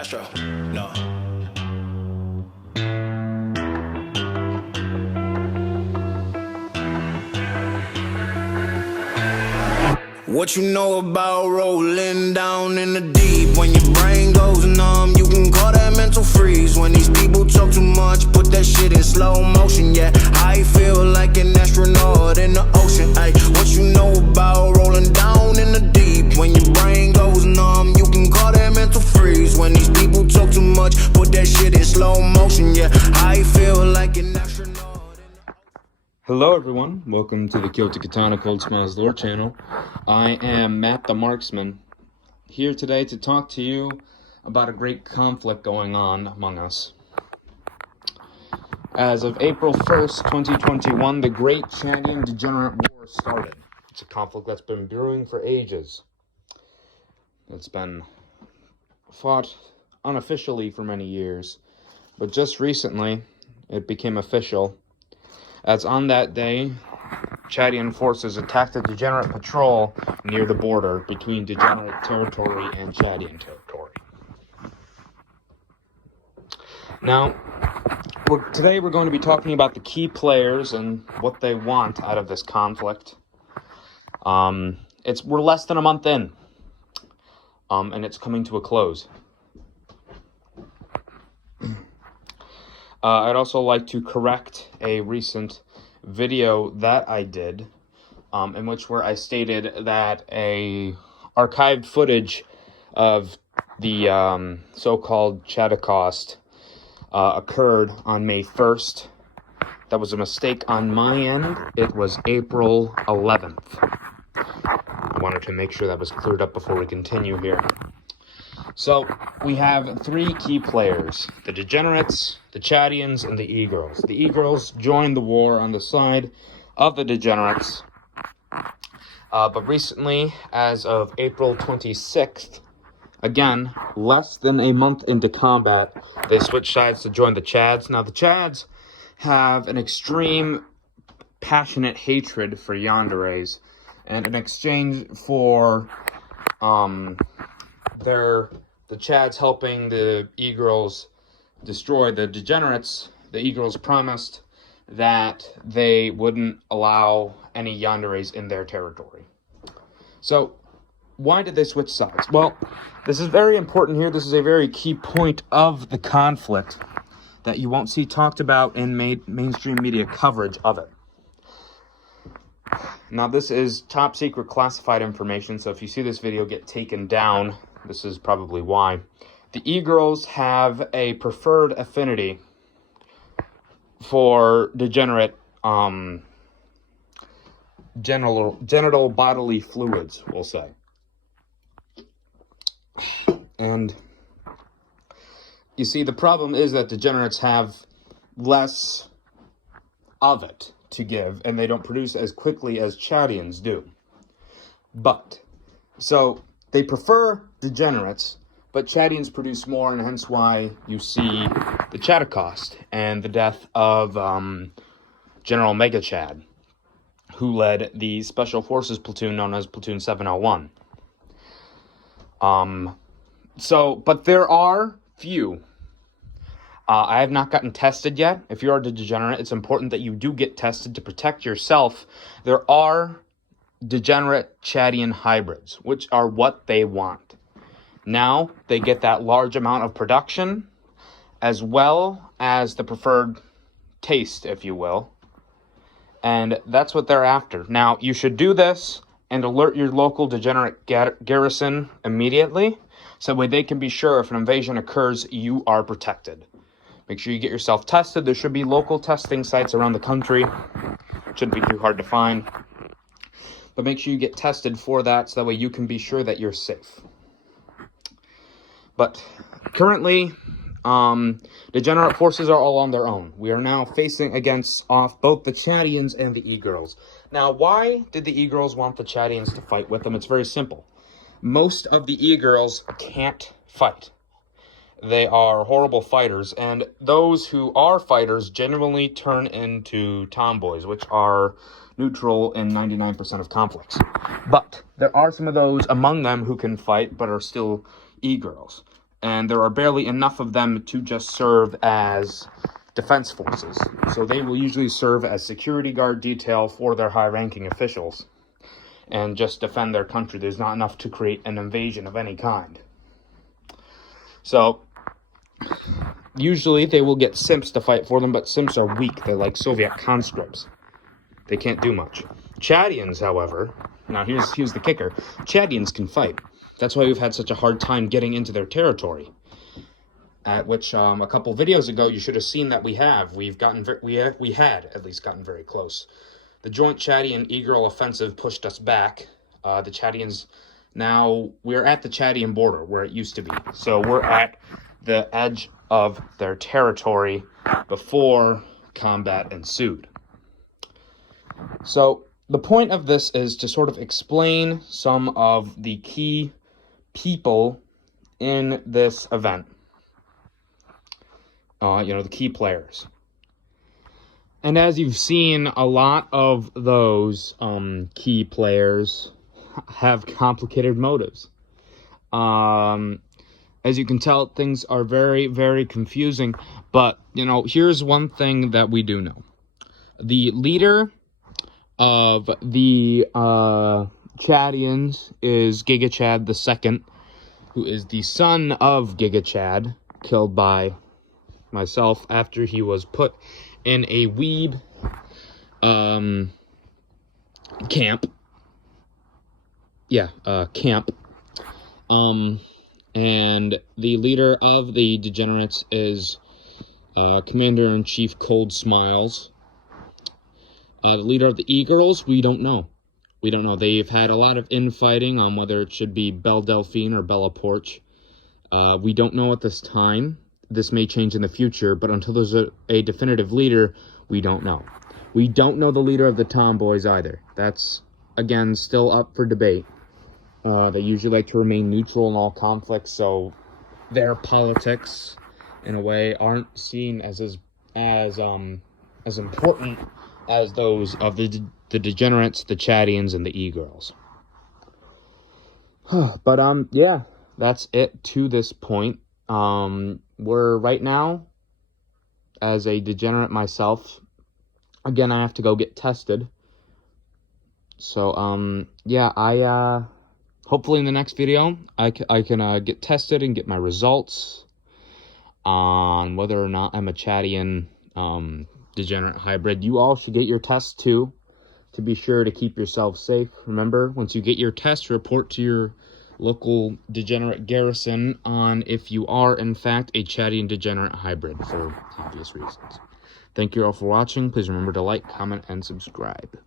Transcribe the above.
Astro, no. What you know about rolling down in the deep? When your brain goes numb, you can call that mental freeze. When these people talk too much, put that shit in slow motion. Yeah, I feel like an astronaut in the ocean. Ay, what you know about rolling down in the deep? When your brain goes numb, you can call that mental freeze. When these people talk too much, put that shit in slow motion. Yeah, I feel like an astronaut. Hello everyone, welcome to the Kyota Katana Cold Smiles Lore channel. I am Matt the Marksman, here today to talk to you about a great conflict going on among us. As of April 1st, 2021, the Great Chadian Degenerate War started. It's a conflict that's been brewing for ages. It's been fought unofficially for many years, but just recently it became official. As on that day, Chadian forces attacked a degenerate patrol near the border between degenerate territory and Chadian territory. Now, today we're going to be talking about the key players and what they want out of this conflict. We're less than a month in, and it's coming to a close. I'd also like to correct a recent video that I did, in which where I stated that a archived footage of the so-called Chadicost occurred on May 1st. That was a mistake on my end. It was April 11th. I wanted to make sure that was cleared up before we continue here. So, we have three key players, the Degenerates, the Chadians, and the E-Girls. The E-Girls joined the war on the side of the Degenerates, but recently, as of April 26th, again, less than a month into combat, they switched sides to join the Chads. Now, the Chads have an extreme, passionate hatred for Yanderes, and in exchange for, the Chads helping the E-Girls destroy the Degenerates, the E-Girls promised that they wouldn't allow any Yanderes in their territory. So, why did they switch sides? Well, this is very important here. This is a very key point of the conflict that you won't see talked about in mainstream media coverage of it. Now, this is top secret classified information, so if you see this video get taken down, this is probably why. The E-Girls have a preferred affinity for degenerate genital bodily fluids, we'll say. And you see, the problem is that degenerates have less of it to give, and they don't produce as quickly as Chadians do. So they prefer degenerates, but Chadians produce more, and hence why you see the Chadicost and the death of General Mega Chad, who led the Special Forces platoon known as Platoon 701. But there are few. I have not gotten tested yet. If you are a degenerate, it's important that you do get tested to protect yourself. There are degenerate Chadian hybrids, which are what they want. Now, they get that large amount of production, as well as the preferred taste, if you will. And that's what they're after. Now, you should do this and alert your local degenerate garrison immediately, so that way they can be sure if an invasion occurs, you are protected. Make sure you get yourself tested. There should be local testing sites around the country. It shouldn't be too hard to find. But make sure you get tested for that, so that way you can be sure that you're safe. But currently, degenerate forces are all on their own. We are now facing against both the Chadians and the E-Girls. Now, why did the E-Girls want the Chadians to fight with them? It's very simple. Most of the E-Girls can't fight. They are horrible fighters, and those who are fighters genuinely turn into tomboys, which are neutral in 99% of conflicts. But there are some of those among them who can fight but are still E-Girls. and there are barely enough of them to just serve as defense forces. So they will usually serve as security guard detail for their high-ranking officials and just defend their country. There's not enough to create an invasion of any kind. So usually they will get simps to fight for them, but simps are weak. They're like Soviet conscripts. They can't do much. Chadians, however, now here's the kicker. Chadians can fight. That's why we've had such a hard time getting into their territory. At which a couple videos ago you should have seen that we had at least gotten very close. The joint Chadian-Egral offensive pushed us back. The Chadians, now we're at the Chadian border where it used to be. So we're at the edge of their territory before combat ensued. So the point of this is to sort of explain some of the key people in this event. The key players. And as you've seen, a lot of those key players have complicated motives. As you can tell, things are very, very confusing. But, here's one thing that we do know. The leader of the Chadians is Giga Chad II, who is the son of Giga Chad, killed by myself after he was put in a weeb camp. Camp. And the leader of the degenerates is Commander-in-Chief Cold Smiles. The leader of the E-Girls, we don't know. We don't know. They've had a lot of infighting on whether it should be Belle Delphine or Bella Porch. We don't know at this time. This may change in the future, but until there's a definitive leader, we don't know. We don't know the leader of the Tomboys either. That's, again, still up for debate. They usually like to remain neutral in all conflicts, so their politics, in a way, aren't seen as important as those of the degenerates, the Chadians, and the E-Girls. But, yeah, that's it to this point. We're right now, as a degenerate myself, again, I have to go get tested. So, yeah, hopefully in the next video, I can get tested and get my results on whether or not I'm a Chadian degenerate hybrid. You all should get your tests too, to be sure to keep yourself safe. Remember, once you get your test, report to your local degenerate garrison on if you are, in fact, a Chadian degenerate hybrid for obvious reasons. Thank you all for watching. Please remember to like, comment, and subscribe.